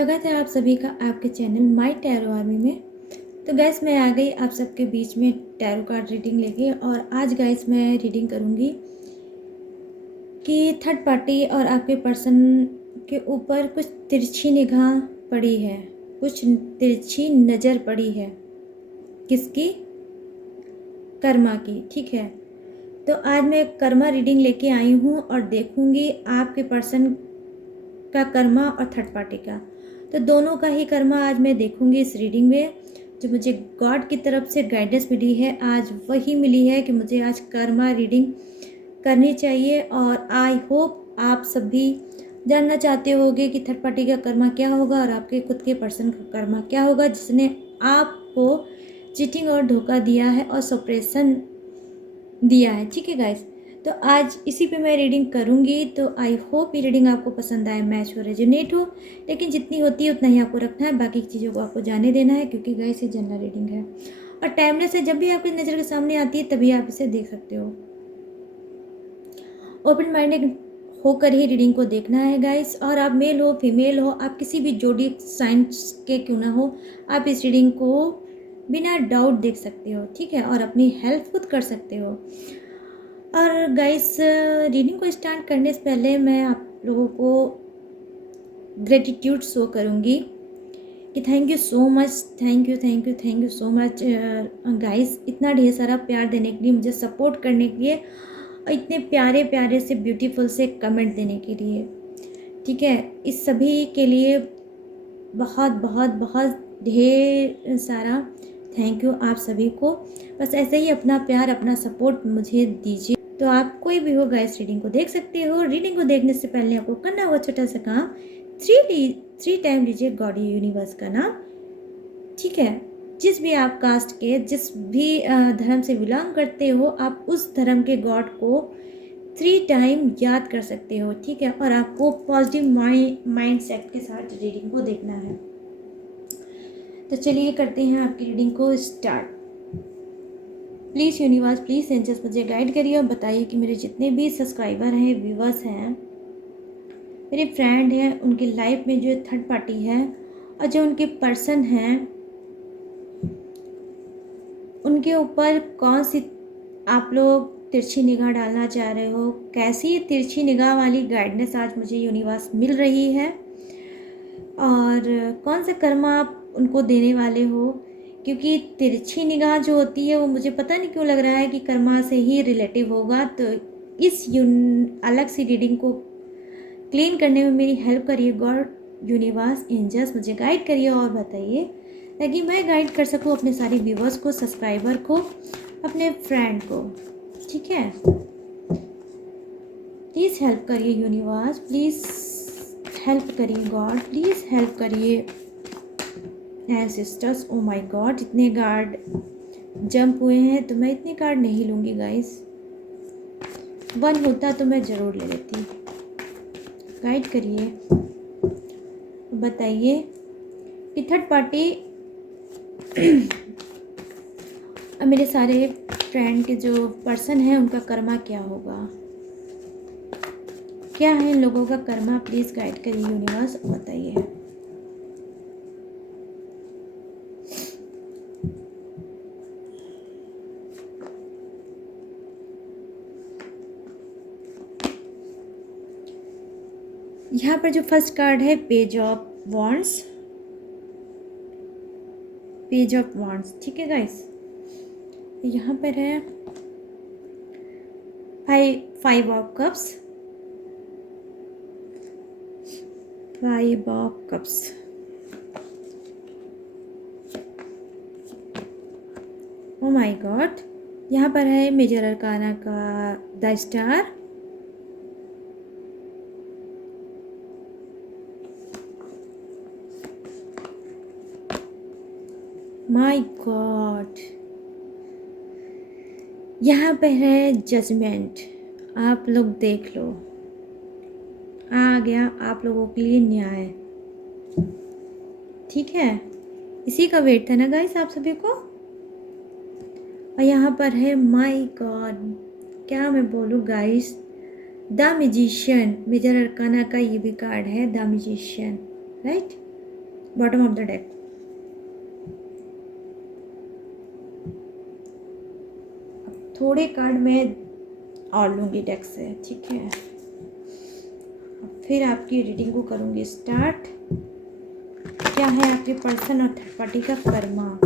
स्वागत है आप सभी का आपके चैनल माय टैरो आर्मी में। तो गैस मैं आ गई आप सबके बीच में टैरो कार्ड रीडिंग लेके। और आज गैस मैं रीडिंग करूँगी कि थर्ड पार्टी और आपके पर्सन के ऊपर कुछ तिरछी निगाह पड़ी है, कुछ तिरछी नज़र पड़ी है। किसकी? कर्मा की। ठीक है, तो आज मैं कर्मा रीडिंग लेके आई हूँ और देखूँगी आपके पर्सन का कर्मा और थर्ड पार्टी का। तो दोनों का ही कर्मा आज मैं देखूंगी इस रीडिंग में। जो मुझे गॉड की तरफ से गाइडेंस मिली है आज वही मिली है कि मुझे आज कर्मा रीडिंग करनी चाहिए। और आई होप आप सभी जानना चाहते होगे कि थर्ड पार्टी का कर्मा क्या होगा और आपके खुद के पर्सन का कर्मा क्या होगा जिसने आपको चीटिंग और धोखा दिया है और सप्रेशन दिया है। ठीक है गाइस, तो आज इसी पे मैं रीडिंग करूँगी। तो आई होप ये रीडिंग आपको पसंद आए, मैच हो, रेजोनेट हो। लेकिन जितनी होती है उतना ही आपको रखना है, बाकी चीज़ों को आपको जाने देना है, क्योंकि गाइस ये जनरल रीडिंग है और टाइमलेस है। जब भी आपकी नज़र के सामने आती है तभी आप इसे देख सकते हो। ओपन माइंडेड होकर ही रीडिंग को देखना है गाइस। और आप मेल हो फीमेल हो, आप किसी भी जोडिक साइंस के क्यों ना हो, आप इस रीडिंग को बिना डाउट देख सकते हो। ठीक है, और अपनी हेल्प खुद कर सकते हो। और गाइस रीडिंग को स्टार्ट करने से पहले मैं आप लोगों को ग्रेटिट्यूड शो करूँगी कि thank you so much, thank you so much guys, इतना ढेर सारा प्यार देने के लिए, मुझे सपोर्ट करने के लिए और इतने प्यारे प्यारे से ब्यूटीफुल से कमेंट देने के लिए। ठीक है, इस सभी के लिए बहुत बहुत बहुत ढेर सारा थैंक यू आप सभी को। बस ऐसे ही अपना प्यार अपना सपोर्ट मुझे दीजिए। तो आप कोई भी हो गाइस रीडिंग को देख सकते हो। रीडिंग को देखने से पहले आपको करना होगा छोटा सा काम, थ्री टाइम लीजिए गॉड यूनिवर्स का नाम। ठीक है, जिस भी आप कास्ट के, जिस भी धर्म से बिलोंग करते हो, आप उस धर्म के गॉड को 3 टाइम याद कर सकते हो। ठीक है, और आपको पॉजिटिव माइंड सेट के साथ रीडिंग को देखना है। तो चलिए करते हैं आपकी रीडिंग को start. Please universe, please angels मुझे गाइड करिए और बताइए कि मेरे जितने भी सब्सक्राइबर हैं, व्यूवर्स हैं, मेरे फ्रेंड हैं, उनकी लाइफ में जो थर्ड पार्टी है और जो उनके पर्सन हैं, उनके ऊपर कौन सी आप लोग तिरछी निगाह डालना चाह रहे हो। कैसी तिरछी निगाह वाली गाइडेंस आज मुझे यूनिवर्स मिल रही है और कौन सा कर्मा आप उनको देने वाले हो। क्योंकि तिरछी निगाह जो होती है वो मुझे पता नहीं क्यों लग रहा है कि कर्मा से ही रिलेटिव होगा। तो इस अलग सी रीडिंग को क्लीन करने में मेरी हेल्प करिए गॉड यूनिवर्स एंजल्स, मुझे गाइड करिए और बताइए ताकि मैं गाइड कर सकूँ अपने सारे व्यूवर्स को, सब्सक्राइबर को, अपने फ्रेंड को। ठीक है, प्लीज़ हेल्प करिए यूनिवर्स, प्लीज़ हेल्प करिए गॉड, प्लीज़ हेल्प करिए and sisters. Oh my God, इतने कार्ड जंप हुए हैं तो मैं इतने कार्ड नहीं लूँगी गाइस। 1 होता तो मैं ज़रूर ले लेती। गाइड करिए, बताइए कि थर्ड पार्टी मेरे सारे फ्रेंड के जो पर्सन हैं उनका कर्मा क्या होगा, क्या है इन लोगों का कर्मा। प्लीज़ गाइड करिए यूनिवर्स, बताइए। यहाँ पर जो फर्स्ट कार्ड है page of wands, page of wands. ठीक है गाइस, यहाँ पर है 5 of cups, 5 of cups. Oh my God, यहाँ पर है मेजर अरकाना का द स्टार, माय गॉड, यहाँ पर है जजमेंट। आप लोग देख लो, आ गया आप लोगों के लिए न्याय। ठीक है, इसी का वेट था ना गाइस आप सभी को। और यहाँ पर है माय गॉड, क्या मैं बोलूँ guys, the magician. Major arcana का ये भी कार्ड है the magician, right. Bottom of the deck. थोड़े कार्ड मैं और लूँगी डेक से, ठीक है। अब फिर आपकी रीडिंग को करूँगी स्टार्ट। क्या है आपके पर्सन और थर्ड पार्टी का कर्मा।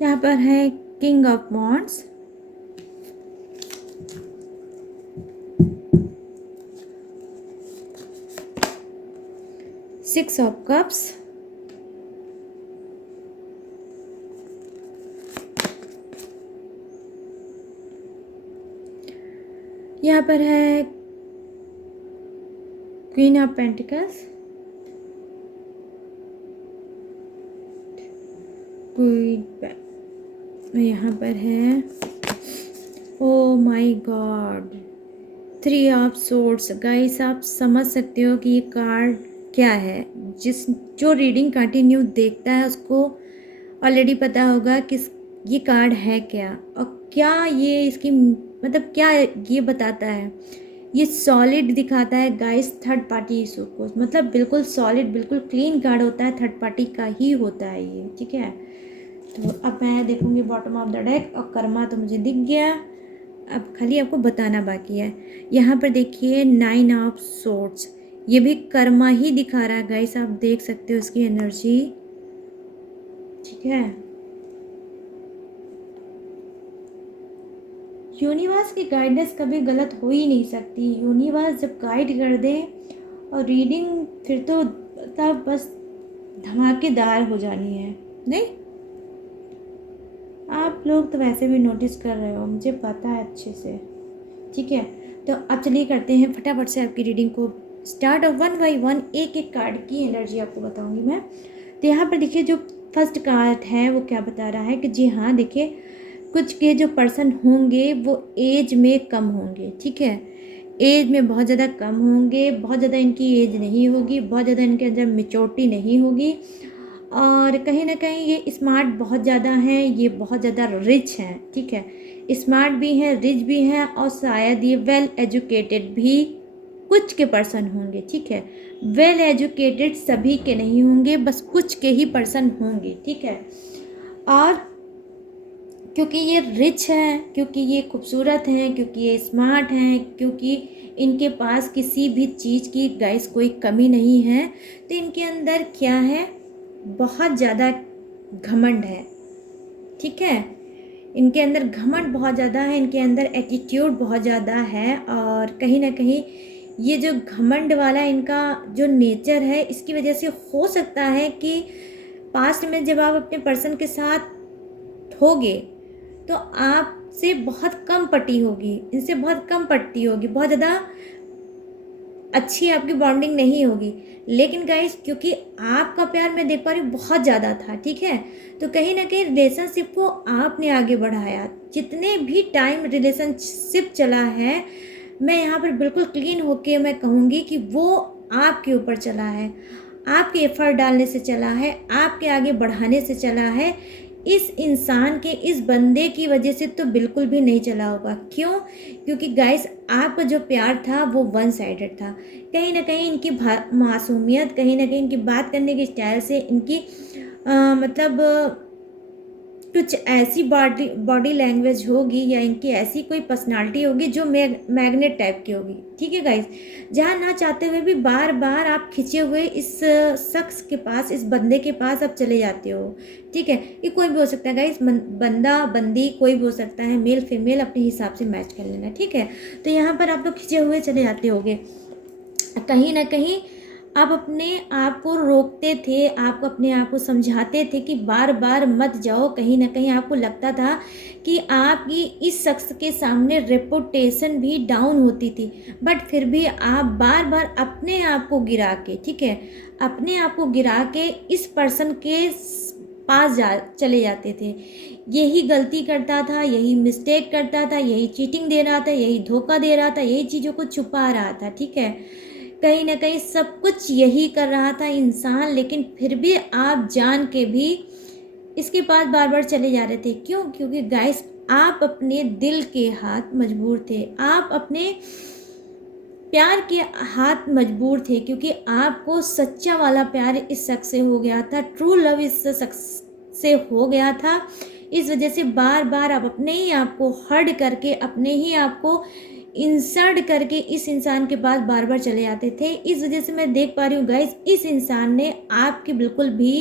यहाँ पर है king of wands, six of cups, यहाँ पर है क्वीन ऑफ पेंटिकल्स, यहाँ पर है oh my God three of swords. Guys आप समझ सकते हो कि ये कार्ड क्या है। जो रीडिंग कंटिन्यू देखता है उसको ऑलरेडी पता होगा कि ये कार्ड है क्या और क्या ये इसकी मतलब क्या ये बताता है। ये सॉलिड दिखाता है गाइस थर्ड पार्टी इशू को, मतलब बिल्कुल सॉलिड बिल्कुल क्लीन कार्ड होता है, थर्ड पार्टी का ही होता है ये, ठीक है। तो अब मैं देखूंगी बॉटम ऑफ द डेक और कर्मा तो मुझे दिख गया, अब खाली आपको बताना बाकी है। यहाँ पर देखिए नाइन ऑफ सोर्ड्स, ये भी कर्मा ही दिखा रहा है गाइस, आप देख सकते हो इसकी एनर्जी, ठीक है। यूनिवर्स की गाइडेंस कभी गलत हो ही नहीं सकती। यूनिवर्स जब गाइड कर दे और रीडिंग फिर तो तब बस धमाकेदार हो जानी है, नहीं? आप लोग तो वैसे भी नोटिस कर रहे हो, मुझे पता है अच्छे से, ठीक है। तो अब चलिए करते हैं फटाफट से आपकी रीडिंग को स्टार्ट और वन बाई वन एक एक कार्ड की एनर्जी आपको बताऊंगी मैं। तो यहाँ पर देखिए जो फर्स्ट कार्ड है वो क्या बता रहा है कि जी हाँ देखिए कुछ के जो पर्सन होंगे वो एज में कम होंगे, ठीक है। एज में बहुत ज़्यादा कम होंगे, बहुत ज़्यादा इनकी एज नहीं होगी, बहुत ज़्यादा इनके अंदर मेच्योरिटी नहीं होगी और कहीं ना कहीं ये स्मार्ट बहुत ज़्यादा हैं, ये बहुत ज़्यादा रिच हैं, ठीक है। स्मार्ट भी हैं, रिच भी हैं और शायद ये वेल एजुकेटेड भी कुछ के पर्सन होंगे, ठीक है। वेल एजुकेटेड सभी के नहीं होंगे, बस कुछ के ही पर्सन होंगे, ठीक है। और क्योंकि ये रिच हैं, क्योंकि ये खूबसूरत हैं, क्योंकि ये स्मार्ट हैं, क्योंकि इनके पास किसी भी चीज़ की गाइस कोई कमी नहीं है, तो इनके अंदर क्या है, बहुत ज़्यादा घमंड है, ठीक है। इनके अंदर घमंड बहुत ज़्यादा है, इनके अंदर एटीट्यूड बहुत ज़्यादा है और कहीं ना कहीं ये जो घमंड वाला इनका जो नेचर है इसकी वजह से हो सकता है कि पास्ट में जब आप अपने पर्सन के साथ होगे तो आपसे बहुत कम पटी होगी, इनसे बहुत कम पटती होगी, बहुत ज़्यादा अच्छी आपकी बॉन्डिंग नहीं होगी। लेकिन गाइस क्योंकि आपका प्यार मैं देख पा रही हूँ बहुत ज़्यादा था, ठीक है, तो कहीं ना कहीं रिलेशनशिप को आपने आगे बढ़ाया। जितने भी टाइम रिलेशनशिप चला है मैं यहाँ पर बिल्कुल क्लीन होके मैं कहूँगी कि वो आपके ऊपर चला है, आपके एफर्ट डालने से चला है, आपके आगे बढ़ाने से चला है। इस इंसान के, इस बंदे की वजह से तो बिल्कुल भी नहीं चला होगा। क्यों? क्योंकि गाइस आपका जो प्यार था वो वन साइडेड था। कहीं ना कहीं इनकी मासूमियत, कहीं ना कहीं इनकी बात करने के स्टाइल से, इनकी मतलब कुछ ऐसी बॉडी लैंग्वेज होगी या इनकी ऐसी कोई पर्सनालिटी होगी जो मैग्नेट टाइप की होगी, ठीक है गाइस। जहाँ ना चाहते हुए भी बार बार आप खिंचे हुए इस शख्स के पास, इस बंदे के पास आप चले जाते हो, ठीक है। ये कोई भी हो सकता है गाइस, बंदा बंदी कोई भी हो सकता है, मेल फीमेल अपने हिसाब से मैच कर लेना, ठीक है। तो यहाँ पर आप लोग खिंचे हुए चले जाते होगे, कहीं ना कहीं आप अपने आप को रोकते थे, आप अपने आप को समझाते थे कि बार बार मत जाओ। कहीं ना कहीं आपको लगता था कि आपकी इस शख्स के सामने रेपुटेशन भी डाउन होती थी, बट फिर भी आप बार बार अपने आप को गिरा के, ठीक है, अपने आप को गिरा के इस पर्सन के पास जा चले जाते थे। यही गलती करता था, यही मिस्टेक करता था, यही चीटिंग दे रहा था, यही धोखा दे रहा था, यही चीज़ों को छुपा रहा था, ठीक है। कहीं ना कहीं सब कुछ यही कर रहा था इंसान, लेकिन फिर भी आप जान के भी इसके पास बार बार चले जा रहे थे। क्यों? क्योंकि गाइस, आप अपने दिल के हाथ मजबूर थे, आप अपने प्यार के हाथ मजबूर थे, क्योंकि आपको सच्चा वाला प्यार इस शख्स से हो गया था, ट्रू लव इस शख्स से हो गया था। इस वजह से बार बार आप अपने ही आप को हर्ट करके, अपने ही आप को इंसल्ट करके इस इंसान के पास बार बार चले आते थे। इस वजह से मैं देख पा रही हूँ गाइस, इस इंसान ने आपकी बिल्कुल भी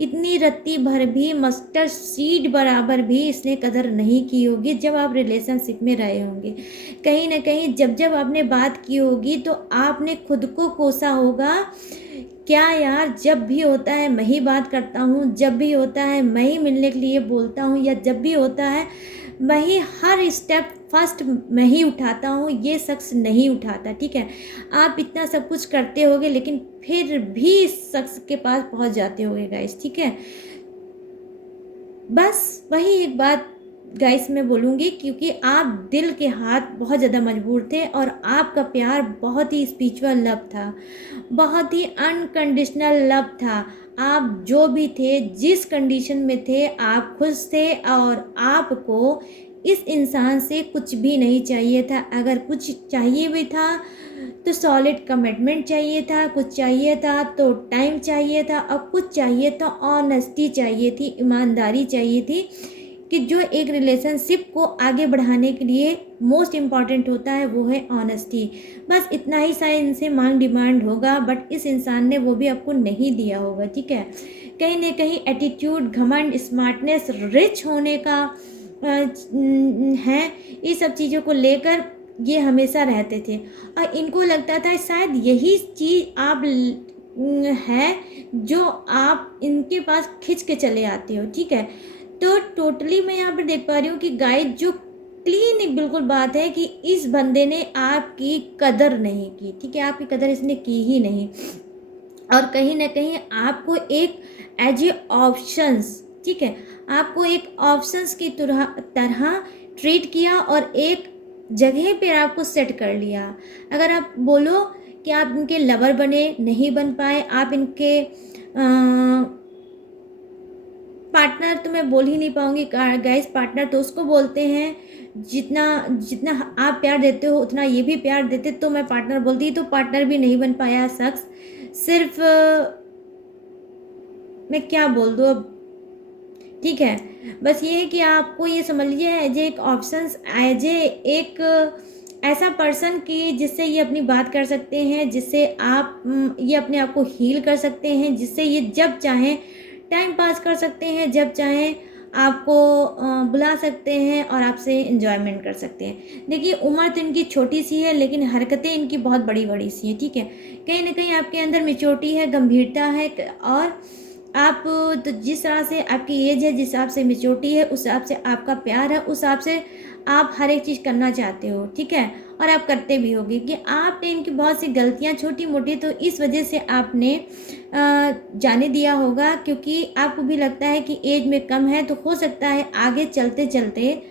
इतनी रत्ती भर भी, मस्टर्ड सीड बराबर भी इसने कदर नहीं की होगी जब आप रिलेशनशिप में रहे होंगे। कहीं ना कहीं जब जब आपने बात की होगी तो आपने खुद को कोसा होगा, क्या यार, जब भी होता है मैं ही बात करता हूँ, जब भी होता है मैं ही मिलने के लिए बोलता हूँ, या जब भी होता है मैं ही हर स्टेप फर्स्ट मैं ही उठाता हूँ, ये शख्स नहीं उठाता, ठीक है। आप इतना सब कुछ करते होगे लेकिन फिर भी इस शख्स के पास पहुँच जाते होगे गाइस, ठीक है। बस वही एक बात गाइस मैं बोलूँगी, क्योंकि आप दिल के हाथ बहुत ज़्यादा मजबूर थे और आपका प्यार बहुत ही स्पिरिचुअल लव था, बहुत ही अनकंडीशनल लव था। आप जो भी थे, जिस कंडीशन में थे, आप खुश थे और आपको इस इंसान से कुछ भी नहीं चाहिए था। अगर कुछ चाहिए भी था तो सॉलिड कमिटमेंट चाहिए था, कुछ चाहिए था तो टाइम चाहिए था, और कुछ चाहिए तो ऑनेस्टी चाहिए थी, ईमानदारी चाहिए थी, कि जो एक रिलेशनशिप को आगे बढ़ाने के लिए मोस्ट इम्पॉर्टेंट होता है वो है ऑनेस्टी। बस इतना ही सा इनसे मांग डिमांड होगा, बट इस इंसान ने वो भी आपको नहीं दिया होगा, ठीक है। कहीं ना कहीं एटीट्यूड, घमंड, स्मार्टनेस, रिच होने का है, ये सब चीज़ों को लेकर ये हमेशा रहते थे, और इनको लगता था शायद यही चीज़ आप है जो आप इनके पास खिंच के चले आते हो, ठीक है। तो टोटली मैं यहाँ पर देख पा रही हूँ कि गाइस, जो क्लीन बिल्कुल बात है कि इस बंदे ने आपकी कदर नहीं की, ठीक है, आपकी कदर इसने की ही नहीं, और कहीं ना कहीं आपको एक एज ए ऑप्शंस, ठीक है, आपको एक ऑप्शंस की तरह तरह ट्रीट किया और एक जगह पे आपको सेट कर लिया। अगर आप बोलो कि आप इनके लवर बने, नहीं बन पाए, आप इनके पार्टनर तो मैं बोल ही नहीं पाऊंगी गाइस, पार्टनर तो उसको बोलते हैं जितना जितना आप प्यार देते हो उतना ये भी प्यार देते, तो मैं पार्टनर बोलती, तो पार्टनर भी नहीं बन पाया शख्स। सिर्फ मैं क्या बोल दूँ अब, ठीक है। बस ये है कि आपको ये समझ लीजिए एज एक ऑप्शंस, एज ए एक ऐसा पर्सन कि जिससे ये अपनी बात कर सकते हैं, जिससे आप ये अपने आप को हील कर सकते हैं, जिससे ये जब चाहें टाइम पास कर सकते हैं, जब चाहें आपको बुला सकते हैं और आपसे इंजॉयमेंट कर सकते हैं। देखिए, उम्र तो इनकी छोटी सी है लेकिन हरकतें इनकी बहुत बड़ी बड़ी सी हैं, ठीक है। कहीं ना कहीं आपके अंदर मेच्योरिटी है, गंभीरता है, और आप तो जिस तरह से आपकी एज है, जिस हिसाब से मेच्योरिटी है, उस हिसाब से आपका प्यार है, उस हिसाब से आप हर एक चीज़ करना चाहते हो, ठीक है, और आप करते भी होगे। कि आपने इनकी बहुत सी गलतियां छोटी मोटी तो इस वजह से आपने जाने दिया होगा, क्योंकि आपको भी लगता है कि एज में कम है, तो हो सकता है आगे चलते चलते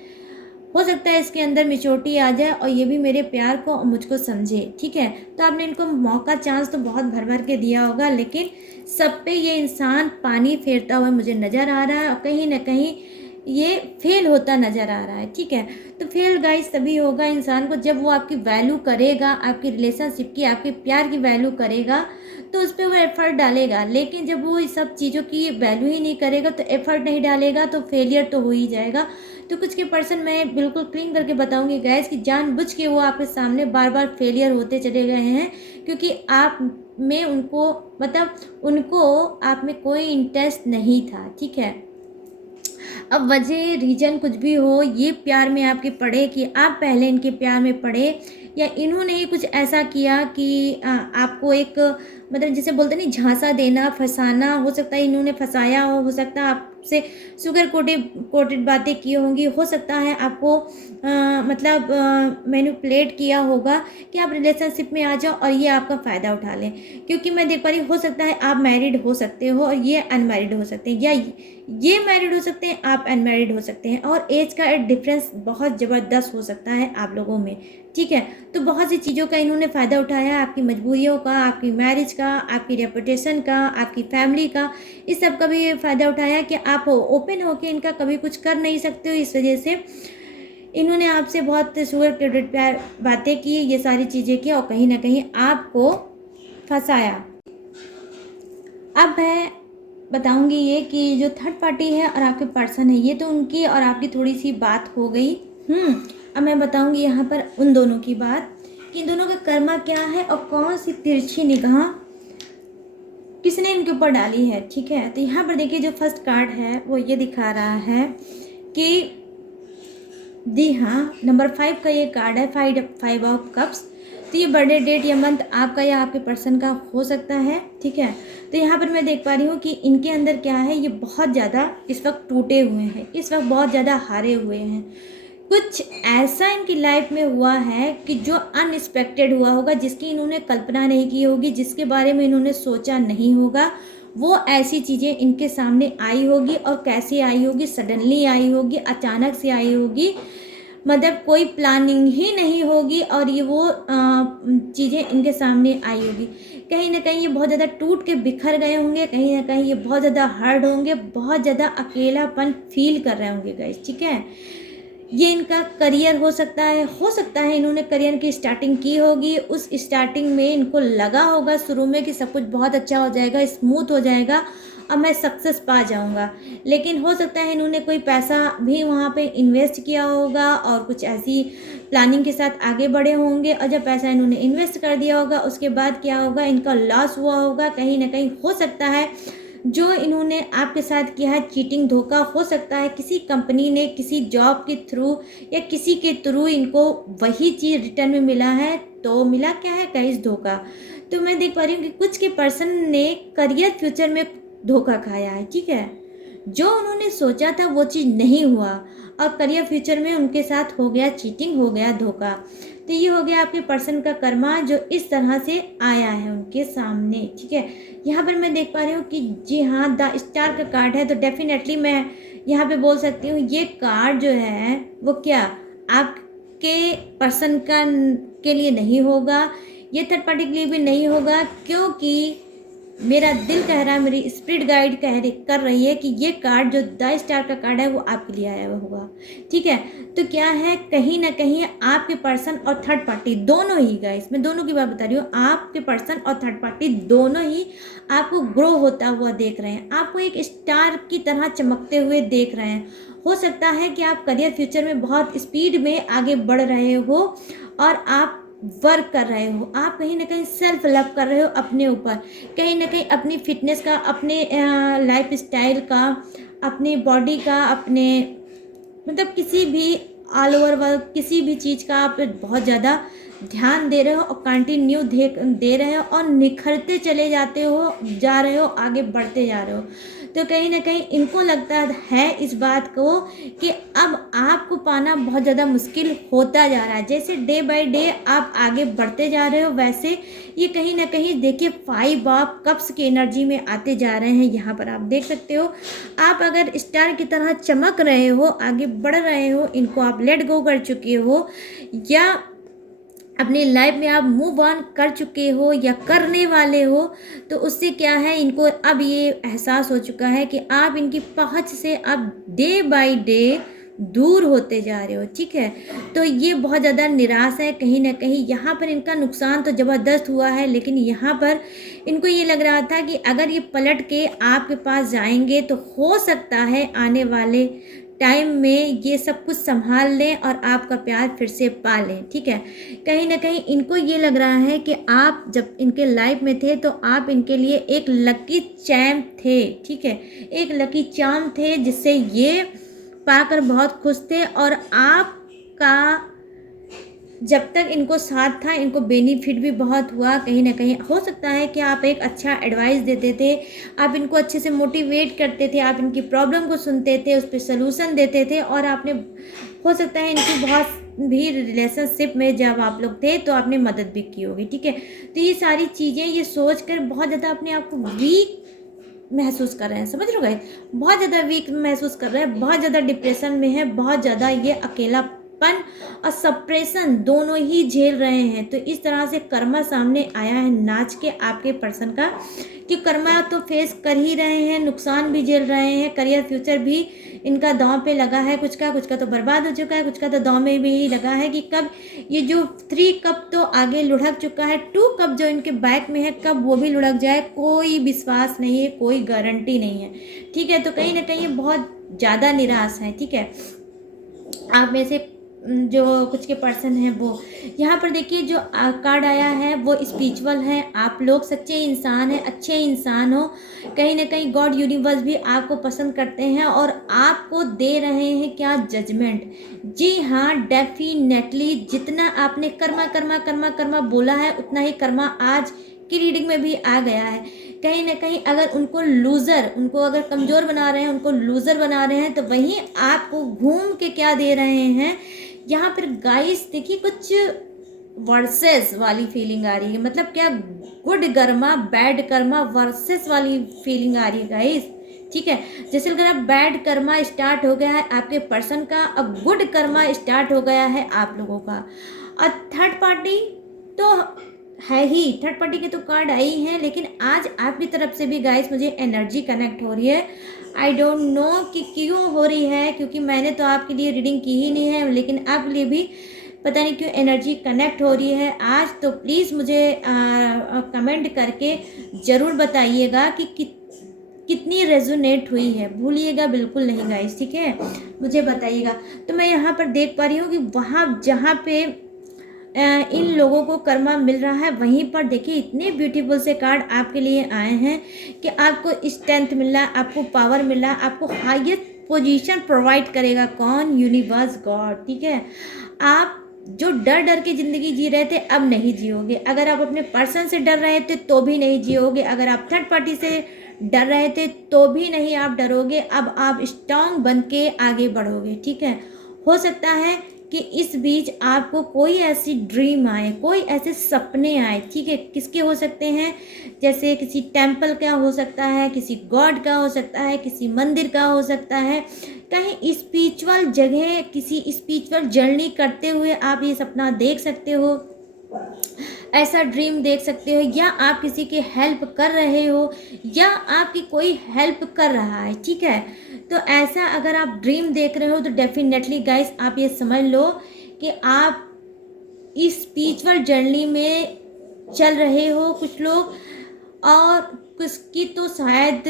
हो सकता है इसके अंदर मेच्योरिटी आ जाए और ये भी मेरे प्यार को और मुझको समझे, ठीक है। तो आपने इनको मौका, चांस तो बहुत भर भर के दिया होगा, लेकिन सब पे ये इंसान पानी फेरता हुआ मुझे नज़र आ रहा है, और कहीं ना कहीं ये फेल होता नज़र आ रहा है, ठीक है। तो फेल गाइस तभी होगा इंसान को जब वो आपकी वैल्यू करेगा, आपकी रिलेशनशिप की, आपके प्यार की वैल्यू करेगा, तो उस पर वो एफर्ट डालेगा। लेकिन जब वो इस सब चीज़ों की वैल्यू ही नहीं करेगा, तो एफर्ट नहीं डालेगा, तो फेलियर तो हो ही जाएगा। तो कुछ के पर्सन मैं बिल्कुल क्लीन करके बताऊंगी गैस कि जानबूझ के वो आपके सामने बार बार फेलियर होते चले गए हैं, क्योंकि आप में उनको, मतलब उनको आप में कोई इंटरेस्ट नहीं था, ठीक है। अब वजह रीज़न कुछ भी हो, ये प्यार में आपके पड़े कि आप पहले इनके प्यार में पड़े, या इन्होंने ही कुछ ऐसा किया कि आपको एक मतलब जिसे बोलते हैं ना झांसा देना, फँसाना, हो सकता है इन्होंने फँसाया हो सकता है आपसे शुगर कोटेड कोटेड बातें की होंगी, हो सकता है आपको मतलब मैनिपुलेट किया होगा कि आप रिलेशनशिप में आ जाओ और ये आपका फ़ायदा उठा लें। क्योंकि मैं देख पा रही हूँ, हो सकता है आप मैरिड हो सकते हो और ये अनमैरिड हो सकते हैं, या ये मैरिड हो सकते हैं, आप अनमैरिड हो सकते हैं, और एज का डिफरेंस बहुत ज़बरदस्त हो सकता है आप लोगों में, ठीक है। तो बहुत सी चीज़ों का इन्होंने फ़ायदा उठाया, आपकी मजबूरियों का, आपकी मैरिज का, आपकी रेपुटेशन का, आपकी फैमिली का, इस सब का भी फ़ायदा उठाया कि आप ओपन होके इनका कभी कुछ कर नहीं सकते हो। इस वजह से इन्होंने आपसे बहुत शुगर कोटेड प्यार बातें की, ये सारी चीज़ें की, और कहीं ना कहीं आपको फंसाया। अब मैं बताऊंगी ये कि जो थर्ड पार्टी है और आपके पर्सन है, ये तो उनकी और आपकी थोड़ी सी बात हो गई। अब मैं बताऊंगी यहाँ पर उन दोनों की बात कि इन दोनों का कर्मा क्या है और कौन सी तिरछी निगाह किसने इनके ऊपर डाली है, ठीक है। तो यहाँ पर देखिए जो फर्स्ट कार्ड है वो ये दिखा रहा है कि जी हाँ, नंबर 5 का ये कार्ड है, 5 ऑफ कप्स। तो ये बर्थडे डेट या मंथ आपका या आपके पर्सन का हो सकता है, ठीक है। तो यहाँ पर मैं देख पा रही हूँ कि इनके अंदर क्या है, ये बहुत ज़्यादा इस वक्त टूटे हुए हैं, इस वक्त बहुत ज़्यादा हारे हुए हैं। कुछ ऐसा इनकी लाइफ में हुआ है कि जो अनएक्सपेक्टेड हुआ होगा, जिसकी इन्होंने कल्पना नहीं की होगी, जिसके बारे में इन्होंने सोचा नहीं होगा, वो ऐसी चीज़ें इनके सामने आई होगी। और कैसे आई होगी, सडनली आई होगी, अचानक से आई होगी, मतलब कोई प्लानिंग ही नहीं होगी, और ये वो चीज़ें इनके सामने आई होगी। कहीं ना कहीं ये बहुत ज़्यादा टूट के बिखर गए होंगे, कहीं ना कहीं ये बहुत ज़्यादा हर्ट होंगे, बहुत ज़्यादा अकेलापन फील कर रहे होंगे गाइस, ठीक है। ये इनका करियर हो सकता है इन्होंने करियर की स्टार्टिंग की होगी, उस स्टार्टिंग में इनको लगा होगा शुरू में कि सब कुछ बहुत अच्छा हो जाएगा, स्मूथ हो जाएगा और मैं सक्सेस पा जाऊंगा। लेकिन हो सकता है इन्होंने कोई पैसा भी वहाँ पे इन्वेस्ट किया होगा और कुछ ऐसी प्लानिंग के साथ आगे बढ़े होंगे, और जब पैसा इन्होंने इन्वेस्ट कर दिया होगा उसके बाद क्या होगा, इनका लॉस हुआ होगा। कहीं ना कहीं हो सकता है जो इन्होंने आपके साथ किया है चीटिंग, धोखा, हो सकता है किसी कंपनी ने किसी जॉब के थ्रू या किसी के थ्रू इनको वही चीज़ रिटर्न में मिला है। तो मिला क्या है गाइस, धोखा। तो मैं देख पा रही हूँ कि कुछ के पर्सन ने करियर फ्यूचर में धोखा खाया है, ठीक है। जो उन्होंने सोचा था वो चीज़ नहीं हुआ, और करियर फ्यूचर में उनके साथ हो गया चीटिंग, हो गया धोखा। तो ये हो गया आपके पर्सन का कर्मा जो इस तरह से आया है उनके सामने, ठीक है। यहाँ पर मैं देख पा रही हूँ कि जी हाँ, द स्टार का कार्ड है, तो डेफिनेटली मैं यहाँ पे बोल सकती हूँ ये कार्ड जो है वो क्या आपके पर्सन का के लिए नहीं होगा, ये थर्ड पार्टी के लिए भी नहीं होगा, क्योंकि मेरा दिल कह रहा है, मेरी स्पिरिट गाइड कर रही है कि ये कार्ड जो द स्टार का कार्ड है वो आपके लिए आया हुआ होगा, ठीक है। तो क्या है, कहीं ना कहीं आपके पर्सन और थर्ड पार्टी दोनों ही, गाइस मैं दोनों की बात बता रही हूँ, आपके पर्सन और थर्ड पार्टी दोनों ही आपको ग्रो होता हुआ देख रहे हैं, आपको एक स्टार की तरह चमकते हुए देख रहे हैं। हो सकता है कि आप करियर फ्यूचर में बहुत स्पीड में आगे बढ़ रहे हो और आप वर्क कर रहे हो, आप कहीं ना कहीं सेल्फ लव कर रहे हो अपने ऊपर, कहीं ना कहीं अपनी फिटनेस का, अपने लाइफ स्टाइल का, अपने बॉडी का, अपने मतलब किसी भी ऑल ओवर वर्क, किसी भी चीज़ का आप बहुत ज़्यादा ध्यान दे रहे हो और कंटिन्यू दे रहे हो और निखरते चले जा रहे हो, आगे बढ़ते जा रहे हो। तो कहीं ना कहीं इनको लगता है इस बात को कि अब आपको पाना बहुत ज़्यादा मुश्किल होता जा रहा है, जैसे डे बाय डे आप आगे बढ़ते जा रहे हो, वैसे ये कहीं ना कहीं देखिए 5 ऑफ कप्स की एनर्जी में आते जा रहे हैं। यहाँ पर आप देख सकते हो, आप अगर स्टार की तरह चमक रहे हो, आगे बढ़ रहे हो, इनको आप लेट गो कर चुके हो, या अपनी लाइफ में आप मूव ऑन कर चुके हो या करने वाले हो, तो उससे क्या है, इनको अब ये एहसास हो चुका है कि आप इनकी पहुंच से अब डे बाय डे दूर होते जा रहे हो, ठीक है। तो ये बहुत ज़्यादा निराश है, कहीं ना कहीं यहाँ पर इनका नुकसान तो ज़बरदस्त हुआ है, लेकिन यहाँ पर इनको ये लग रहा था कि अगर ये पलट के आपके पास जाएंगे तो हो सकता है आने वाले टाइम में ये सब कुछ संभाल लें और आपका प्यार फिर से पा लें, ठीक है। कहीं ना कहीं इनको ये लग रहा है कि आप जब इनके लाइफ में थे तो आप इनके लिए एक लकी चैम्प थे, ठीक है, एक लकी चार्म थे, जिससे ये पाकर बहुत खुश थे और आपका जब तक इनको साथ था इनको बेनिफिट भी बहुत हुआ। कहीं ना कहीं हो सकता है कि आप एक अच्छा एडवाइस देते थे, आप इनको अच्छे से मोटिवेट करते थे, आप इनकी प्रॉब्लम को सुनते थे, उस पर सलूशन देते थे, और आपने हो सकता है इनकी बहुत भी रिलेशनशिप में जब आप लोग थे तो आपने मदद भी की होगी। ठीक है, तो ये सारी चीज़ें ये सोच कर बहुत ज़्यादा अपने आप को वीक महसूस कर रहे हैं, समझ रहे हो, बहुत ज़्यादा वीक महसूस कर रहे हैं, बहुत ज़्यादा डिप्रेशन में है, बहुत ज़्यादा ये अकेलापन और सप्रेशन दोनों ही झेल रहे हैं। तो इस तरह से कर्मा सामने आया है नाच के आपके पर्सन का, कि कर्मा तो फेस कर ही रहे हैं, नुकसान भी झेल रहे हैं, करियर फ्यूचर भी इनका दांव पे लगा है, कुछ का तो बर्बाद हो चुका है, कुछ का तो दांव में भी ही लगा है कि कब ये जो 3 कप तो आगे लुढ़क चुका है, 2 कप जो इनके बैक में है कब वो भी लुढ़क जाए कोई विश्वास नहीं है, कोई गारंटी नहीं है। ठीक है, तो कहीं ना कहीं बहुत ज़्यादा निराश है। ठीक है, आप में से जो कुछ के पर्सन हैं वो यहाँ पर देखिए जो कार्ड आया है वो स्पिरिचुअल है। आप लोग सच्चे इंसान हैं, अच्छे इंसान हो, कहीं ना कहीं गॉड यूनिवर्स भी आपको पसंद करते हैं और आपको दे रहे हैं क्या, जजमेंट। जी हाँ, डेफिनेटली जितना आपने कर्मा कर्मा कर्मा कर्मा बोला है उतना ही कर्मा आज की रीडिंग में भी आ गया है। कहीं ना कहीं अगर उनको लूज़र, उनको अगर कमज़ोर बना रहे हैं, उनको लूज़र बना रहे हैं, तो वहीं आपको घूम के क्या दे रहे हैं यहाँ पर गाइस। देखिए कुछ वर्सेस वाली फीलिंग आ रही है, मतलब क्या good Karma bad Karma versus वाली फीलिंग आ रही है गाइस। ठीक है, जैसे अगर आप बैड कर्मा स्टार्ट हो गया है आपके पर्सन का, अब गुड कर्मा स्टार्ट हो गया है आप लोगों का। और थर्ड पार्टी तो है ही, थर्ड पार्टी के तो कार्ड आई हैं, लेकिन आज आपकी तरफ से भी गाइस मुझे एनर्जी कनेक्ट हो रही है। आई डोंट नो कि क्यों हो रही है, क्योंकि मैंने तो आपके लिए रीडिंग की ही नहीं है, लेकिन आपके लिए भी पता नहीं क्यों एनर्जी कनेक्ट हो रही है आज। तो प्लीज़ मुझे कमेंट करके ज़रूर बताइएगा कि कितनी रेजोनेट हुई है, भूलिएगा बिल्कुल नहीं गाइस। ठीक है, मुझे बताइएगा। तो मैं यहाँ पर देख पा रही हूँ कि वहाँ जहाँ पे इन लोगों को कर्मा मिल रहा है, वहीं पर देखिए इतने ब्यूटीफुल से कार्ड आपके लिए आए हैं कि आपको स्ट्रेंथ मिल रहा है, आपको पावर मिल रहा है, आपको हाईएस्ट पोजीशन प्रोवाइड करेगा कौन, यूनिवर्स गॉड। ठीक है, आप जो डर डर के ज़िंदगी जी रहे थे अब नहीं जियोगे, अगर आप अपने पर्सन से डर रहे थे तो भी नहीं जियोगे, अगर आप थर्ड पार्टी से डर रहे थे तो भी नहीं आप डरोगे, अब आप स्ट्रांग बन के आगे बढ़ोगे। ठीक है, हो सकता है कि इस बीच आपको कोई ऐसी ड्रीम आए, कोई ऐसे सपने आए। ठीक है, किसके हो सकते हैं, जैसे किसी टेम्पल का हो सकता है, किसी गॉड का हो सकता है, किसी मंदिर का हो सकता है, कहीं स्पिरिचुअल जगह, किसी स्पिरिचुअल जर्नी करते हुए आप ये सपना देख सकते हो, ऐसा ड्रीम देख सकते हो, या आप किसी की हेल्प कर रहे हो या आपकी कोई हेल्प कर रहा है। ठीक है, तो ऐसा अगर आप ड्रीम देख रहे हो तो डेफिनेटली गाइस आप ये समझ लो कि आप इस स्पिरिचुअल जर्नी में चल रहे हो कुछ लोग, और कुछ की तो शायद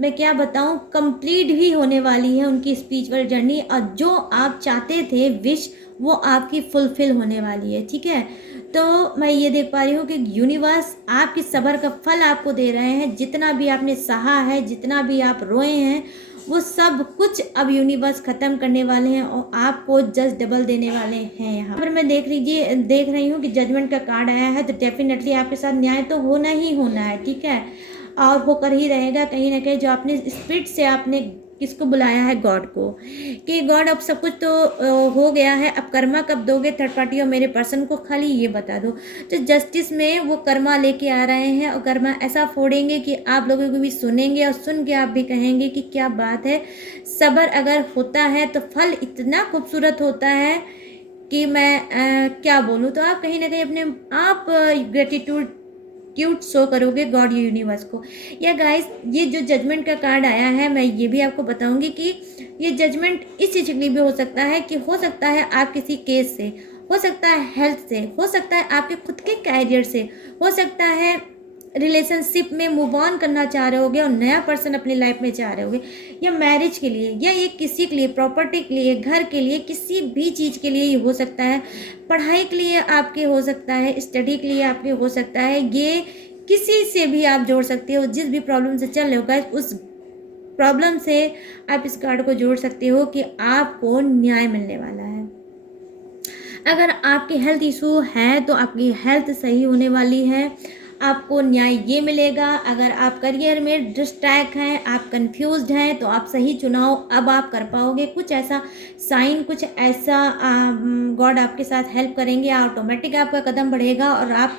मैं क्या बताऊं कंप्लीट भी होने वाली है उनकी स्पिरिचुअल जर्नी, और जो आप चाहते थे विश वो आपकी फुलफिल होने वाली है। ठीक है, तो मैं ये देख पा रही हूँ कि यूनिवर्स आपकी सब्र का फल आपको दे रहे हैं, जितना भी आपने सहा है, जितना भी आप रोए हैं, वो सब कुछ अब यूनिवर्स ख़त्म करने वाले हैं और आपको जस्ट डबल देने वाले हैं। यहाँ पर मैं देख रही हूँ कि जजमेंट का कार्ड आया है, तो डेफिनेटली आपके साथ न्याय तो होना ही होना है। ठीक है, और होकर ही रहेगा कहीं ना कहीं। जो आपने स्पिरिट से आपने किसको बुलाया है, गॉड को, कि गॉड अब सब कुछ तो हो गया है, अब कर्मा कब दोगे थर्ड पार्टी और मेरे पर्सन को, खाली ये बता दो। तो जस्टिस में वो कर्मा लेके आ रहे हैं और कर्मा ऐसा फोड़ेंगे कि आप लोगों को भी सुनेंगे और सुन के आप भी कहेंगे कि क्या बात है। सब्र अगर होता है तो फल इतना खूबसूरत होता है कि मैं क्या बोलूँ। तो आप कहीं ना कहीं अपने आप ग्रेटिट्यूड क्यूट शो करोगे गॉड यूनिवर्स को। या गाइस ये जो जजमेंट का कार्ड आया है, मैं ये भी आपको बताऊंगी कि ये जजमेंट इस चीज़ के लिए भी हो सकता है कि हो सकता है आप किसी केस से, हो सकता है हेल्थ से, हो सकता है आपके खुद के कैरियर से, हो सकता है रिलेशनशिप में मूव ऑन करना चाह रहे होगे और नया पर्सन अपनी लाइफ में चाह रहे होगे, या मैरिज के लिए, या ये किसी के लिए, प्रॉपर्टी के लिए, घर के लिए, किसी भी चीज़ के लिए ये हो सकता है, पढ़ाई के लिए आपके हो सकता है, स्टडी के लिए आपके हो सकता है, ये किसी से भी आप जोड़ सकते हो, जिस भी प्रॉब्लम से चल रहे हो गाइस उस प्रॉब्लम से आप इस कार्ड को जोड़ सकते हो कि आपको न्याय मिलने वाला है। अगर आपकी हेल्थ इशू है तो आपकी हेल्थ सही होने वाली है, आपको न्याय ये मिलेगा। अगर आप करियर में डिस्ट्रैक्ट हैं, आप कंफ्यूज्ड हैं, तो आप सही चुनाव अब आप कर पाओगे। कुछ ऐसा साइन, कुछ ऐसा गॉड आपके साथ हेल्प करेंगे, ऑटोमेटिक आपका कदम बढ़ेगा और आप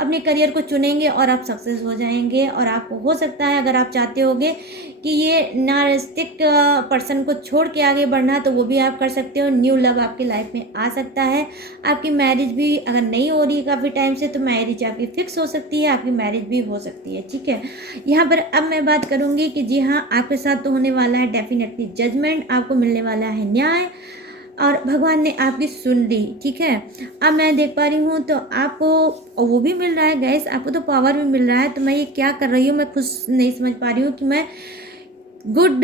अपने करियर को चुनेंगे और आप सक्सेस हो जाएंगे। और आपको हो सकता है, अगर आप चाहते होगे कि ये नारिस्टिक पर्सन को छोड़ के आगे बढ़ना, तो वो भी आप कर सकते हो। न्यू लव आपकी लाइफ में आ सकता है। आपकी मैरिज भी अगर नहीं हो रही है काफ़ी टाइम से, तो मैरिज आपकी फिक्स हो सकती है, आपकी मैरिज भी हो सकती है। ठीक है, यहाँ पर अब मैं बात करूँगी कि जी हाँ, आपके साथ तो होने वाला है डेफिनेटली जजमेंट, आपको मिलने वाला है न्याय और भगवान ने आपकी सुन ली। ठीक है, अब मैं देख पा रही हूँ तो आपको वो भी मिल रहा है गैस, आपको तो पावर भी मिल रहा है। तो मैं ये क्या कर रही हूँ, मैं खुद नहीं समझ पा रही हूँ कि मैं गुड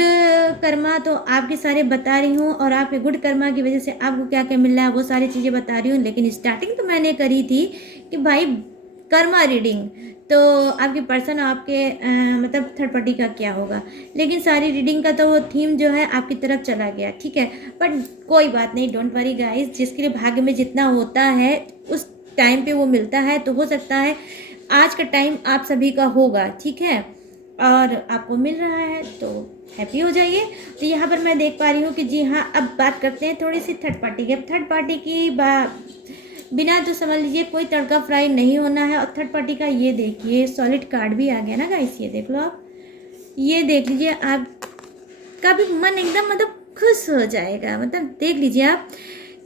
कर्मा तो आपके सारे बता रही हूँ और आपके गुड कर्मा की वजह से आपको क्या क्या मिल रहा है वो सारी चीज़ें बता रही हूँ। लेकिन स्टार्टिंग तो मैंने करी थी कि भाई कर्मा रीडिंग, तो आपके पर्सन आपके मतलब थर्ड पार्टी का क्या होगा। लेकिन सारी रीडिंग का तो वो थीम जो है आपकी तरफ चला गया। ठीक है, बट कोई बात नहीं, डोंट वरी गाइस, जिसके लिए भाग्य में जितना होता है उस टाइम पे वो मिलता है। तो हो सकता है आज का टाइम आप सभी का होगा। ठीक है, और आपको मिल रहा है तो हैप्पी हो जाइए। तो यहाँ पर मैं देख पा रही हूँ कि जी हाँ, अब बात करते हैं थोड़ी सी थर्ड पार्टी की। अब थर्ड पार्टी की बिना तो समझ लीजिए कोई तड़का फ्राई नहीं होना है। और थर्ड पार्टी का ये देखिए सॉलिड कार्ड भी आ गया ना गाइस, ये देख लो आप, ये देख लीजिए, आपका भी मन एकदम मतलब खुश हो जाएगा। मतलब देख लीजिए आप,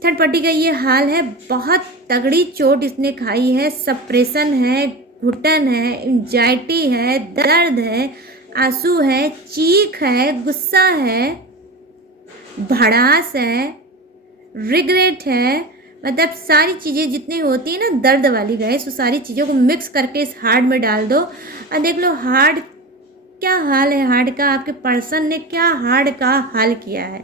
थर्ड पार्टी का ये हाल है, बहुत तगड़ी चोट इसने खाई है, सप्रेशन है, घुटन है, एंजाइटी है, दर्द है, आंसू है, चीख है, गुस्सा है, भड़ास है, रिग्रेट है। मतलब सारी चीज़ें जितनी होती है ना दर्द वाली गैस, वो सारी चीज़ों को मिक्स करके इस हार्ड में डाल दो और देख लो हार्ड क्या हाल है। हार्ड का आपके पर्सन ने क्या हार्ड का हाल किया है।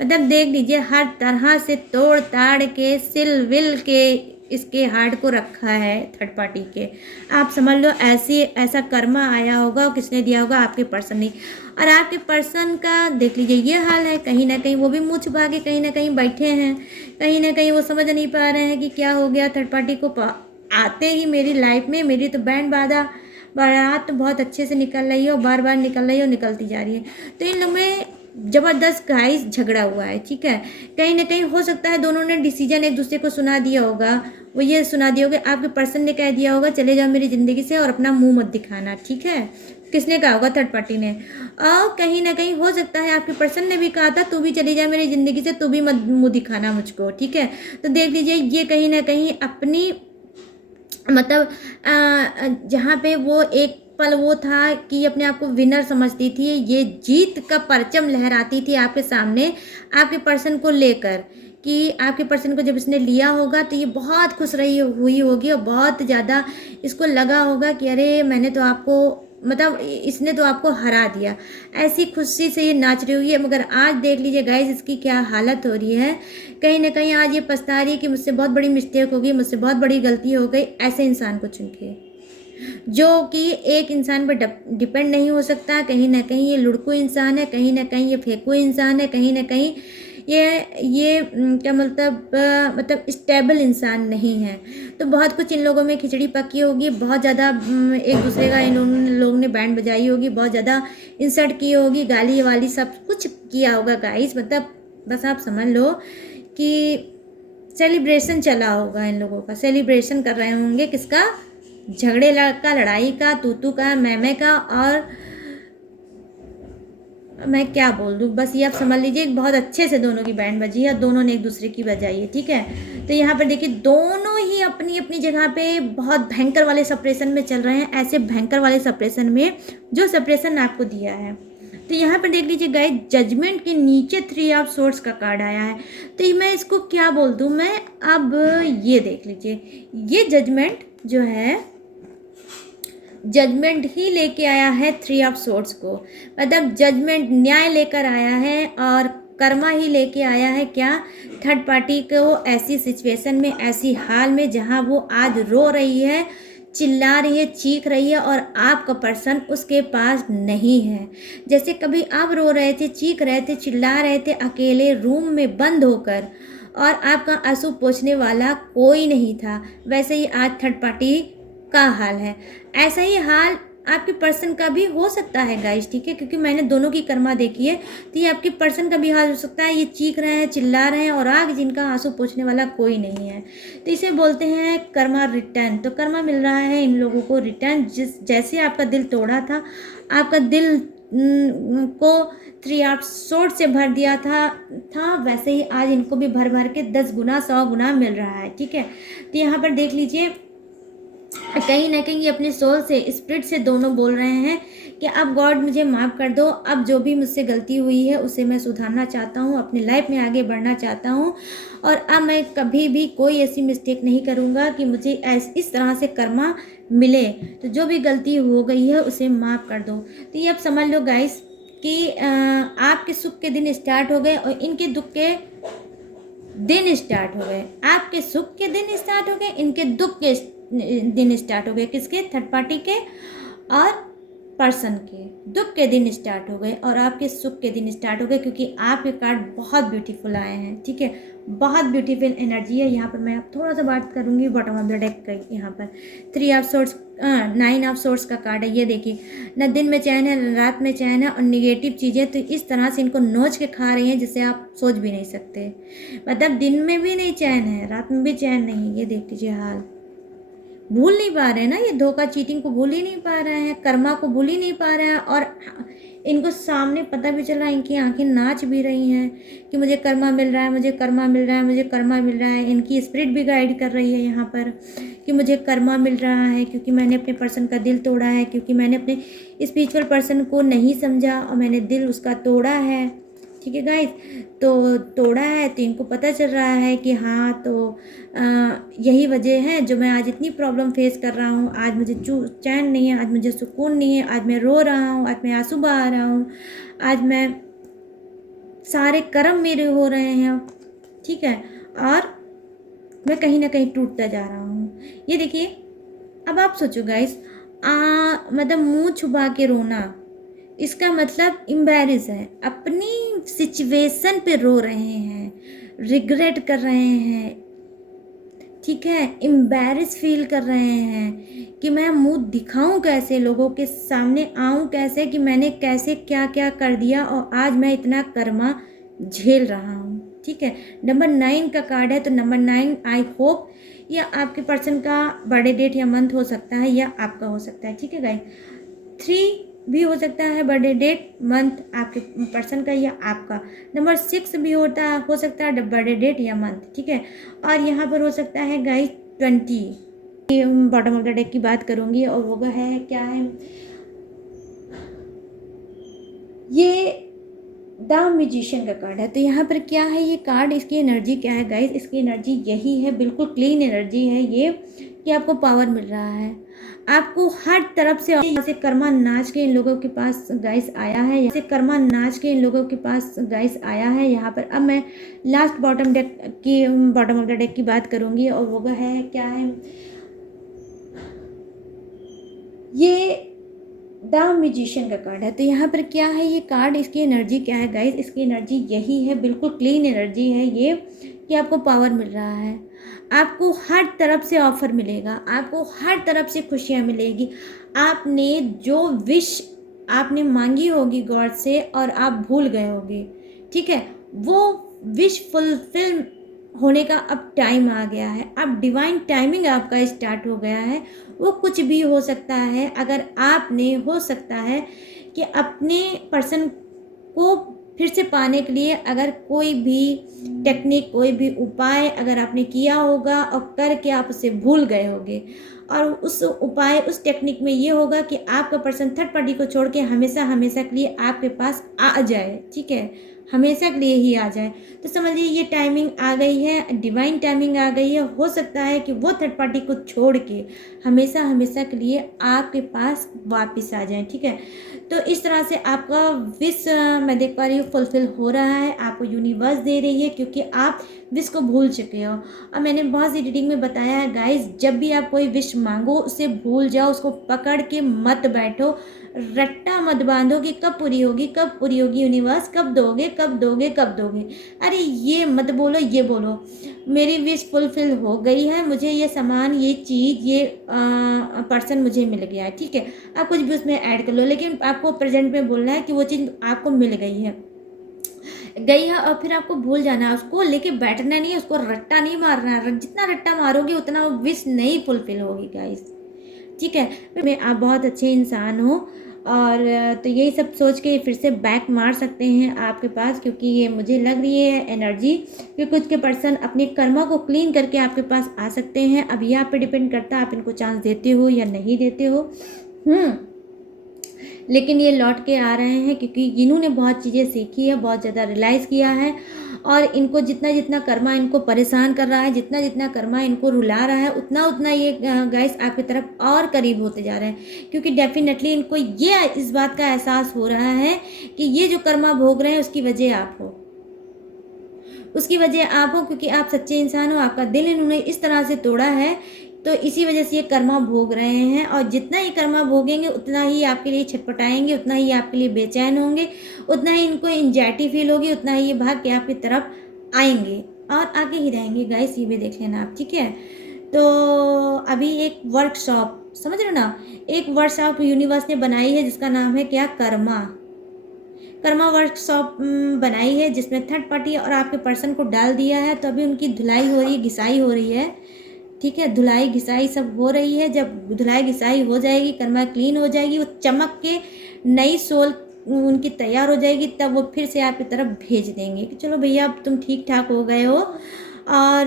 मतलब देख लीजिए, हर तरह से तोड़ ताड़ के सिल विल के इसके हार्ड को रखा है थर्ड पार्टी के। आप समझ लो ऐसा कर्मा आया होगा, किसने दिया होगा, आपके पर्सन ने। और आपके पर्सन का देख लीजिए ये हाल है, कहीं ना कहीं वो भी मुँह छुपा के कहीं ना कहीं बैठे हैं, कहीं ना कहीं वो समझ नहीं पा रहे हैं कि क्या हो गया। थर्ड पार्टी को आते ही मेरी लाइफ में मेरी तो बैंड बारात तो बहुत अच्छे से निकल रही है और बार बार निकल रही है और निकलती जा रही है। तो इन लोगों में ज़बरदस्त गाइस झगड़ा हुआ है। ठीक है, कहीं ना कहीं हो सकता है दोनों ने डिसीजन एक दूसरे को सुना दिया होगा। वो ये सुना दिया होगा, आपके पर्सन ने कह दिया होगा चले जाओ मेरी ज़िंदगी से और अपना मुंह मत दिखाना। ठीक है, किसने कहा होगा, थर्ड पार्टी ने। और कहीं ना कहीं हो सकता है आपके पर्सन ने भी कहा था तू भी चली जा मेरी ज़िंदगी से, तू भी मत मुँह दिखाना मुझको। ठीक है, तो देख लीजिए ये कहीं ना कहीं अपनी मतलब जहाँ पे वो एक पल वो था कि अपने आप को विनर समझती थी, ये जीत का परचम लहराती थी आपके सामने आपके पर्सन को लेकर, कि आपके पर्सन को जब इसने लिया होगा तो ये बहुत खुश रही हुई होगी और बहुत ज़्यादा इसको लगा होगा कि अरे मैंने तो आपको मतलब इसने तो आपको हरा दिया। ऐसी खुशी से ये नाच रही हुई है। मगर आज देख लीजिए गाइस इसकी क्या हालत हो रही है। कहीं ना कहीं आज ये पछता रही है कि मुझसे बहुत बड़ी मिस्टेक होगी, मुझसे बहुत बड़ी गलती हो गई ऐसे इंसान को चुन के, जो कि एक इंसान पर डिपेंड नहीं हो सकता। कहीं ना कहीं ये लुड़कू इंसान है, कहीं ना कहीं ये फेंकू इंसान है, कहीं ना कहीं ये क्या मतलब स्टेबल इंसान नहीं है। तो बहुत कुछ इन लोगों में खिचड़ी पकी होगी, बहुत ज़्यादा एक दूसरे का इन लोगों ने बैंड बजाई होगी, बहुत ज़्यादा इंसल्ट की होगी, गाली वाली सब कुछ किया होगा गाइस। मतलब बस आप समझ लो कि सेलिब्रेशन चला होगा, इन लोगों का सेलिब्रेशन कर रहे होंगे किसका, झगड़े का, लड़ाई का, तूतू का, मैमे का, और मैं क्या बोल दूँ, बस ये आप समझ लीजिए बहुत अच्छे से दोनों की बैंड बजी है, दोनों ने एक दूसरे की बजाई है। ठीक है, तो यहाँ पर देखिए दोनों ही अपनी अपनी जगह पे बहुत भयंकर वाले सप्रेशन में चल रहे हैं, ऐसे भयंकर वाले सप्रेशन में जो सप्रेशन आपको दिया है। तो यहाँ पर देख लीजिए गाइस, जजमेंट के नीचे 3 ऑफ सोर्ड्स का कार्ड आया है। तो मैं इसको क्या बोल दूँ मैं, अब ये देख लीजिए, ये जजमेंट जो है जजमेंट ही लेके आया है 3 ऑफ सोर्ड्स को। मतलब जजमेंट न्याय लेकर आया है और कर्मा ही लेके आया है क्या, थर्ड पार्टी को ऐसी सिचुएशन में, ऐसी हाल में जहां वो आज रो रही है, चिल्ला रही है, चीख रही है और आपका पर्सन उसके पास नहीं है। जैसे कभी आप रो रहे थे, चीख रहे थे, चिल्ला रहे थे अकेले रूम में बंद होकर और आपका आंसू पोंछने वाला कोई नहीं था, वैसे ही आज थर्ड पार्टी का हाल है। ऐसा ही हाल आपके पर्सन का भी हो सकता है गाइस, ठीक है, क्योंकि मैंने दोनों की कर्मा देखी है, तो ये आपके पर्सन का भी हाल हो सकता है। ये चीख रहे हैं, चिल्ला रहे हैं और आग जिनका आंसू पोंछने वाला कोई नहीं है, तो इसे बोलते हैं कर्मा रिटर्न। तो कर्मा मिल रहा है इन लोगों को रिटर्न। जैसे आपका दिल तोड़ा था, आपका दिल को 3 ऑफ सोर्ड से भर दिया था वैसे ही आज इनको भी भर भर के 10 गुना 100 गुना मिल रहा है, ठीक है। तो यहाँ पर देख लीजिए, कहीं ना कहीं ये अपने सोल से, स्पिरिट से दोनों बोल रहे हैं कि अब गॉड मुझे माफ़ कर दो, अब जो भी मुझसे गलती हुई है उसे मैं सुधारना चाहता हूँ, अपनी लाइफ में आगे बढ़ना चाहता हूँ और अब मैं कभी भी कोई ऐसी मिस्टेक नहीं करूँगा कि मुझे इस तरह से कर्मा मिले। तो जो भी गलती हो गई है उसे माफ़ कर दो। तो ये अब समझ लो गाइस कि आपके सुख के दिन स्टार्ट हो गए और इनके दुख के दिन स्टार्ट हो गए। आपके सुख के दिन स्टार्ट हो गए, इनके दुख के दिन स्टार्ट हो गए। किसके? थर्ड पार्टी के और पर्सन के दुख के दिन स्टार्ट हो गए और आपके सुख के दिन स्टार्ट हो गए, क्योंकि आपके कार्ड बहुत ब्यूटीफुल आए हैं, ठीक है, बहुत ब्यूटीफुल एनर्जी है। यहाँ पर मैं अब थोड़ा सा बात करूँगी बॉटम ऑफ द डेक का। यहाँ पर 3 ऑफ सोर्ड्स 9 ऑफ सोर्ड्स का कार्ड है। ये देखिए, न दिन में चैन है, न रात में चैन है और निगेटिव चीज़ें तो इस तरह से इनको नोच के खा रही हैं जिसे आप सोच भी नहीं सकते। मतलब दिन में भी नहीं चैन है, रात में भी चैन नहीं है। ये देख लीजिए हाल, भूल नहीं पा रहे हैं ना, ये धोखा चीटिंग को भूल ही नहीं पा रहे हैं, कर्मा को भूल ही नहीं पा रहे हैं और इनको सामने पता भी चल रहा है, इनकी आंखें नाच भी रही हैं कि मुझे कर्मा मिल रहा है, मुझे कर्मा मिल रहा है, मुझे कर्मा मिल रहा है। इनकी स्पिरिट भी गाइड कर रही है यहाँ पर कि मुझे कर्मा मिल रहा है, क्योंकि मैंने अपने पर्सन का दिल तोड़ा है, क्योंकि मैंने अपने स्पिरिचुअल पर्सन को नहीं समझा और मैंने दिल उसका तोड़ा है, ठीक है गाइस। तो तोड़ा है तो इनको पता चल रहा है कि हाँ, तो यही वजह है जो मैं आज इतनी प्रॉब्लम फेस कर रहा हूँ। आज मुझे चैन नहीं है, आज मुझे सुकून नहीं है, आज मैं रो रहा हूँ, आज मैं आंसू बहा रहा हूँ, आज मैं सारे कर्म मेरे हो रहे हैं, ठीक है, और मैं कहीं ना कहीं टूटता जा रहा हूँ। ये देखिए, अब आप सोचो गाइस, मतलब मुंह छुपा के रोना, इसका मतलब एम्बैरेस है, अपनी सिचुएशन पे रो रहे हैं, रिग्रेट कर रहे हैं, ठीक है, एम्बैरेस फील कर रहे हैं कि मैं मुंह दिखाऊं कैसे, लोगों के सामने आऊं कैसे कि मैंने कैसे क्या क्या कर दिया और आज मैं इतना कर्मा झेल रहा हूँ, ठीक है। नंबर 9 का कार्ड है, तो नंबर 9 आई होप या आपके पर्सन का बर्थडे डेट या मंथ हो सकता है या आपका हो सकता है, ठीक है गाइस। 3 भी हो सकता है बर्थडे डेट मंथ आपके पर्सन का या आपका। नंबर 6 भी हो सकता है बर्थडे डेट या मंथ, ठीक है। और यहाँ पर हो सकता है guys 20। Bottom of the deck की बात करूँगी और वो है क्या है, ये द म्यूजिशियन का कार्ड है। तो यहाँ पर क्या है ये कार्ड, इसकी एनर्जी क्या है गाइस, इसकी एनर्जी यही है, बिल्कुल क्लीन एनर्जी है ये, कि आपको पावर मिल रहा है, आपको हर तरफ से। यहाँ से कर्मा नाच के इन लोगों के पास गाइस आया है, यहाँ से कर्मा नाच के इन लोगों के पास गाइस आया है यहाँ पर। अब मैं last bottom of the deck की बात करूँगी और वो है क्या है, ये द म्यूजिशियन का कार्ड है। तो यहाँ पर क्या है ये कार्ड, इसकी एनर्जी क्या है गाइस, इसकी एनर्जी यही है, बिल्कुल क्लीन एनर्जी है ये, कि आपको पावर मिल रहा है, आपको हर तरफ से ऑफर मिलेगा, आपको हर तरफ से खुशियाँ मिलेगी। आपने जो विश आपने मांगी होगी गॉड से और आप भूल गए होगे, ठीक है, वो विश फुलफिल होने का अब टाइम आ गया है, अब डिवाइन टाइमिंग आपका स्टार्ट हो गया है। वो कुछ भी हो सकता है, अगर आपने, हो सकता है कि अपने पर्सन को फिर से पाने के लिए अगर कोई भी टेक्निक, कोई भी उपाय अगर आपने किया होगा और करके आप उसे भूल गए होगे, और उस उपाय, उस टेक्निक में ये होगा कि आपका पर्सन थर्ड पार्टी को छोड़ के हमेशा हमेशा के लिए आपके पास आ जाए, ठीक है, हमेशा के लिए ही आ जाए। तो समझिए ये टाइमिंग आ गई है, डिवाइन टाइमिंग आ गई है। हो सकता है कि वो थर्ड पार्टी को छोड़ के हमेशा हमेशा के लिए आपके पास वापस आ जाए, ठीक है। तो इस तरह से आपका विश मैं देख पा रही हूँ फुलफिल हो रहा है, आपको यूनिवर्स दे रही है, क्योंकि आप विश को भूल चुके हो। अब मैंने बहुत सी रीडिंग में बताया है गाइस, जब भी आप कोई विश मांगो उसे भूल जाओ, उसको पकड़ के मत बैठो, रट्टा मत बांधो कि कब पूरी होगी, कब पूरी होगी यूनिवर्स, कब दोगे, कब दोगे, कब दोगे। अरे ये मत बोलो, ये बोलो मेरी विश फुलफिल हो गई है, मुझे ये सामान, ये चीज़, ये पर्सन मुझे मिल गया है, ठीक है। आप कुछ भी उसमें ऐड कर लो, लेकिन आपको प्रेजेंट में बोलना है कि वो चीज़ आपको मिल गई है, और फिर आपको भूल जाना है, उसको लेके बैठना नहीं है, उसको रट्टा नहीं मारना है। जितना रट्टा मारोगे उतना वो विश नहीं फुलफिल होगी गाइस, ठीक है। मैं आप बहुत अच्छे इंसान हो, और तो यही सब सोच के फिर से बैक मार सकते हैं आपके पास, क्योंकि ये मुझे लग रही है एनर्जी कि कुछ के पर्सन अपने कर्मा को क्लीन करके आपके पास आ सकते हैं। अब ये आप पे डिपेंड करता है आप इनको चांस देते हो या नहीं देते हो। लेकिन ये लौट के आ रहे हैं क्योंकि इन्होंने बहुत चीज़ें सीखी है, बहुत ज़्यादा रियलाइज़ किया है, और इनको जितना जितना कर्मा इनको परेशान कर रहा है, जितना जितना कर्मा इनको रुला रहा है, उतना उतना ये गाइस आपकी तरफ और करीब होते जा रहे हैं, क्योंकि डेफिनेटली इनको ये इस बात का एहसास हो रहा है कि ये जो कर्मा भोग रहे हैं उसकी वजह आप हो, उसकी वजह आप हो, क्योंकि आप सच्चे इंसान हो, आपका दिल इन्होंने इस तरह से तोड़ा है, तो इसी वजह से ये कर्मा भोग रहे हैं। और जितना ये कर्मा भोगेंगे उतना ही आपके लिए छटपटाएंगे, उतना ही आपके लिए बेचैन होंगे, उतना ही इनको एंजाइटी फील होगी, उतना ही ये भाग के आपकी तरफ आएंगे और आगे ही रहेंगे गाइस, ये भी देख लेना आप, ठीक है। तो अभी एक वर्कशॉप, समझ रहे हो ना, एक वर्कशॉप यूनिवर्स ने बनाई है जिसका नाम है क्या, कर्मा वर्कशॉप बनाई है, जिसमें थर्ड पार्टी और आपके पर्सन को डाल दिया है। तो अभी उनकी धुलाई हो रही है, घिसाई हो रही है, ठीक है, धुलाई घिसाई सब हो रही है। जब धुलाई घिसाई हो जाएगी, कर्मा क्लीन हो जाएगी, वो चमक के नई सोल उनकी तैयार हो जाएगी, तब वो फिर से आपकी तरफ भेज देंगे कि चलो भैया अब तुम ठीक ठाक हो गए हो और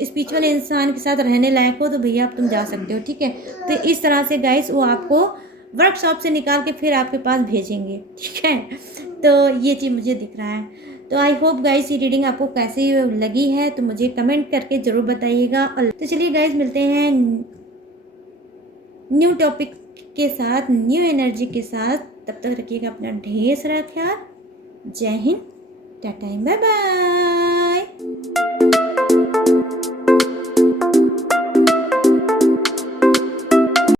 स्पिरिचुअल इंसान के साथ रहने लायक हो, तो भैया अब तुम जा सकते हो, ठीक है। तो इस तरह से गाइस वो आपको वर्कशॉप से निकाल के फिर आपके पास भेजेंगे, ठीक है। तो ये चीज़ मुझे दिख रहा है। तो आई होप गाइस ये रीडिंग आपको कैसी लगी है तो मुझे कमेंट करके ज़रूर बताइएगा। और तो चलिए गाइस मिलते हैं न्यू टॉपिक के साथ, न्यू एनर्जी के साथ। तब तक रखिएगा अपना ढेर सारा ख्याल। जय हिंद, टाटा, बाय बाय।